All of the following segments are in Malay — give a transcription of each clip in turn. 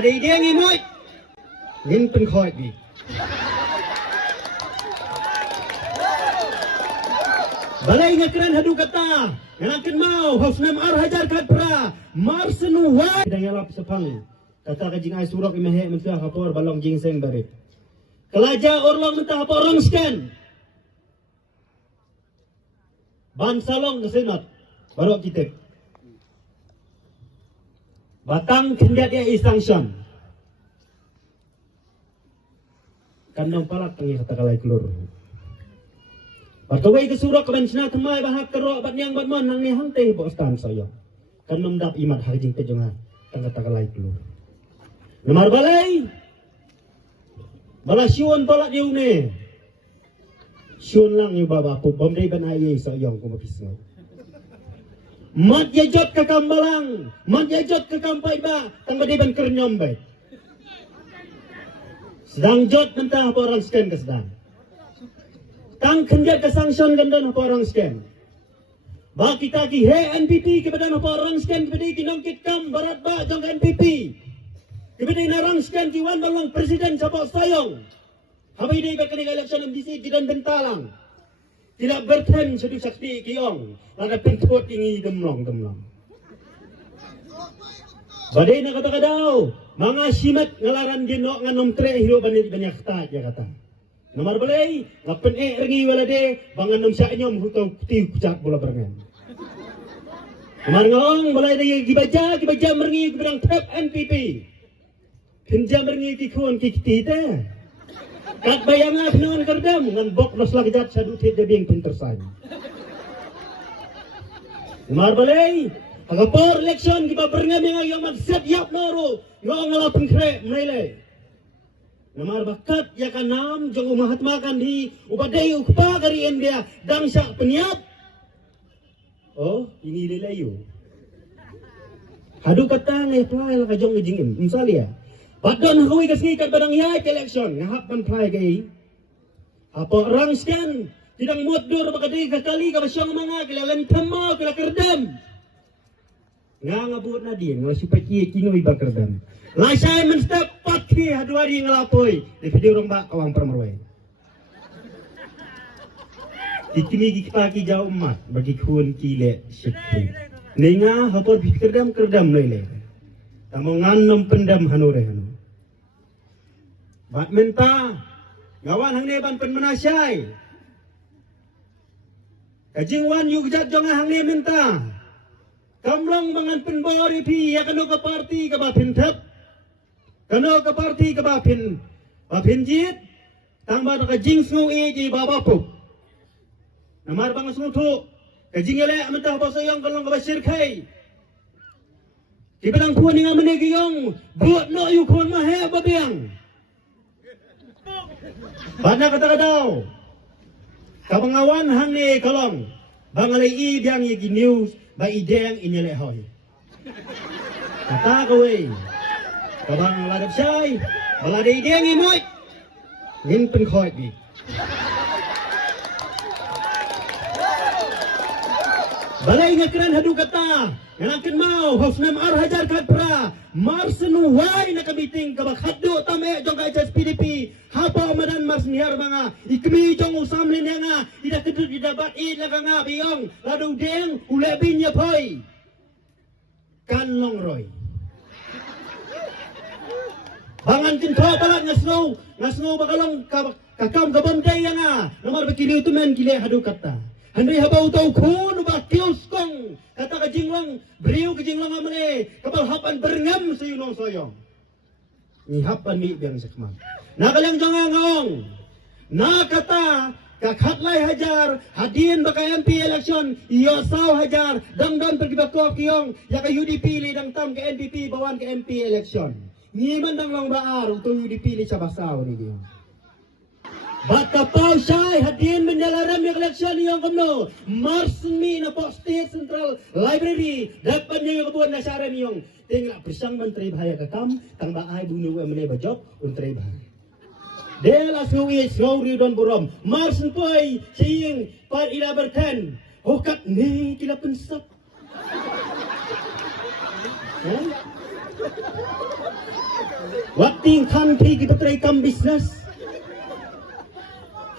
ada ide yang imut ngin penkhoi di balai ngakran hadu kata nganakin mau hausnam hajar kadra marsenu wa dang yalap sepang kata kajing ai surok imehe mentah hapor balong jingseng barit kelaja orlong mentah hapor orang scan ban salong ke senat baru kita batang kendat dia sanction kandang palak tangi kata kalai keluar Bartawai ke surah kebencana temai bahak kerok bat nyang bat mon nang ni hang teh bo stan saya. Kan mendap imat hajing pejongan tang kata kalai keluar. Nomor balai. Balasiun tolak diu ne. Siun lang yu baba pu bom dei ban ai sayong ko mapisngo. Mat jejot ke kambalang, mat jejot ke kampai ba tang badai ban kernyom bai. Sedang jot mentah apa orang scan ke sedang. Tang kenjat ke sanction gandan apa orang scan. Ba kita ki he NPP kepada apa orang scan kepada kinongkit kam barat ba jong NPP. Kepada narang scan jiwan balong presiden siapa sayong. Habai dei bakal election MDC kidan bentalang. Tidak berten sedu sakti kiong. Ada pentut ingi demlong. Badai na kata kadau. Mga simat ngalaran dinok nganom tre hiro banyak ta ya kata. Nomor balai, ngapen rengi walade, bangan nom sa inyom hutong tiu kucak bola berengan. Nomor ngong balai day gibaja merengi berang tap NPP. Kenja merengi kikun kikiti te. Kat bayangah non kerdam ngan bok nos lagjat sadu tit debing pintersan. Nomor balai, agapor election giba berengan yang magsat yap noro, ngong ngalapen kre mele. Namar bakat ya kanam jong Mahatma Gandhi upadai ukpa dari India dangsa peniap. Oh, ini lelayu. Hadu kata ngai play la kajong ngijingim. Misalnya, badon hawi kasni kat badang ya election ngahap pan play kai. Apa orang scan tidang modur bakadai kakali ka basyong mga kilalan tama kila kerdam. Ngabut na din ngasi paki kinoi bakerdam. Lai saya menstep pati hadu hari ngelapoi di video orang bak awang permerwai. Ikini pagi jauh emat bagi kun kile syekhi. Nenga hapor kerdam lele. Tamongan nom pendam hanure hanu. Bak menta ngawan hang neban pen menasyai. Kajing wan yu jat jong hang ne menta. Kamlong mangan penbori pi ya kanu ka parti ka bapin thap. Kano ke parti ke bapin jit tambah ka jing sngu e ji baba pu namar bang sngu thu ka jing ele mentah ba sayong kalong ka basir khai ti bedang kuan ninga mene giyong buat no yu kuan ma he babiang bana kata daw ka bangawan hang ni kalong bangalai i diang yi news ba i deng inyele hoy kata kowe kabang ladap syai, baladai dia ngimut, ngin penkhoi di. Balai ngakran hadu kata, nganakin mau, hausnam hajar kadra, marsenu wai nakabiting kabak hadu tame jong ka PDP, hapa madan mars nihar mga, ikmi jong usam linanga, ida kedut ida bat id nga biyong, ladu deng, ulebin ya poi. Kanlong roy. Bangan kinto palat ngasno bakalong kakam kabamday nga namar bakili utuman kile hadu kata handai habaw tau kun ba kios kong kata kajinglang beriu kajinglang amane kabal hapan berngam sayunong soyong ni hapan mi biang sakman nakalang jangan ngong nakata kakhatlay hajar hadin baka MP election iyo saw hajar dangdan pergi bakok kiyong ya ka UDP lidang tam ke NPP bawan ke MP election ni mandang lang baar utoy dipili sa basaw ni diyo. Baka pau syai hadin menjalaram yung eleksyon niyong kumno. Marsmi na po State Central Library. Dapat niyo yung kabuan na syara niyong. Tingla prisang menteri bahaya kakam. Tang baay bunuh emene bajok untray bahaya. Delas nguwis ngawri don burom. Marsen poy siying par ilaberten. Hokat ni kila pensap. tingkan ti kibatray kam bisnes.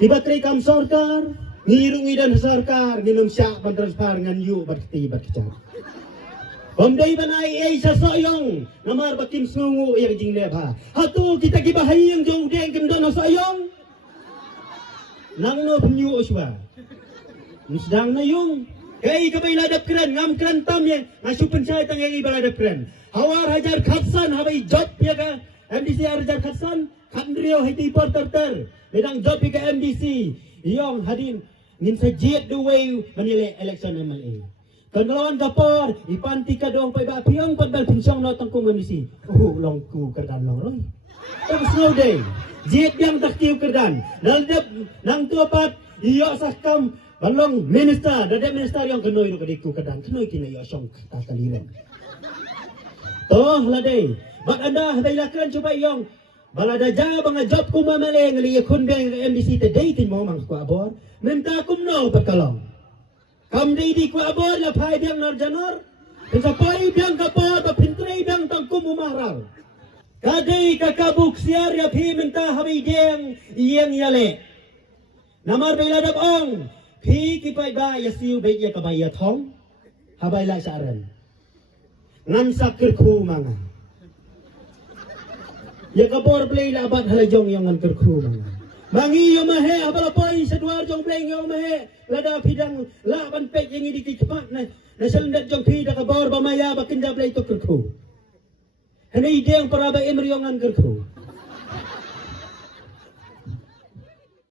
Kibatray kam sarkar, ngirungi dan sarkar, nginum syak pantransfar ngan yu berkti berkecar. Pemday banay ay sa sayong, namar bakim sungu yang jing lebha. Hatu kita kibahay yang jong deng kim dono sayong. Nang no penyu oswa. Sedang na yung kay kabay ladap keren, ngam keren tam yang ngasupan saya tang yang ibaladap keren. Hawar hajar khatsan habay job ya ka. MDC hajar khatsan, kandrio hiti porter. Ledang job ya ka MDC. Yung hadin ngin sa jet the way manila election MLA. Kanglawan kapor, ipanti ka doong pa iba piyong pagbal pinsyong notang kong MDC. Long ku kerdan long roy. Tapos no day. Jet yang taktiw kerdan. Nang tuapat, iyo sakam balong minister, dada minister yang kenoy ro kadiku kerdan. Kenoy kinayo asyong tatalilan. Toh laday. Bak anda haday lakran coba yung balada ja bang job ko mamali ngali kundeng MDC today tin mo mang ko abor. Menta kumno pagkalong. Kam di ko abor la phai biang nar janor. Sa pai biang kapor ba pintre biang tangkum umaral. Kadai kakabuk siar ya phi menta habi deng iyang yale. Namar bailadap ong phi kipai ba yasiu bai ya kabaya thong. Habay la saran. Ngan sakir khu manga. Ya kapor play labat halajong yang ngan kerkhu manga. Mangi yo mahe abalapoy sa duar jong play yo mahe lada pidang laban pek yang ini cepat na nasalndat jong pida kabor bamaya bakinda play to kerkhu. Hanay ide ang para ba emriyongan kerkhu.